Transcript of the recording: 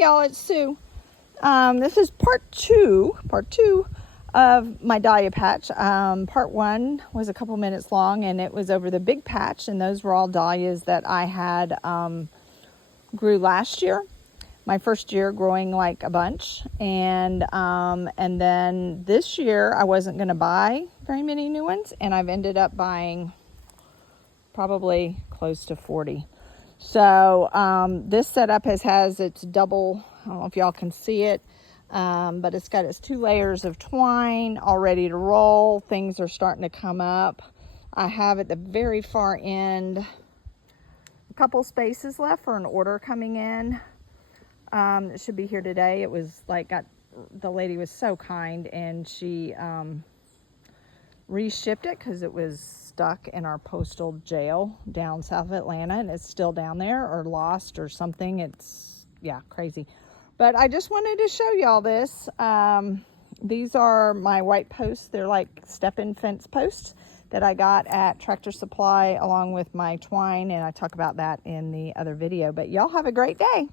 y'all, it's Sue. This is part two of my dahlia patch. Part one was a couple minutes long, and it was over the big patch, and those were all dahlias that I had grew last year. My first year growing like a bunch, and then this year I wasn't going to buy very many new ones, and I've ended up buying probably close to 40. So this setup has its double, I don't know if y'all can see it, but it's got its 2 layers of twine all ready to roll. Things are starting to come up. I have at the very far end a couple spaces left for an order coming in. It should be here today. It was like, the lady was so kind, and she reshipped it because it was stuck in our postal jail down south of Atlanta, and it's still down there, or lost or something. It's, yeah, crazy. But I just wanted to show y'all this. These are my white posts. They're like step-in fence posts that I got at Tractor Supply along with my twine, and I talk about that in the other video. But y'all have a great day.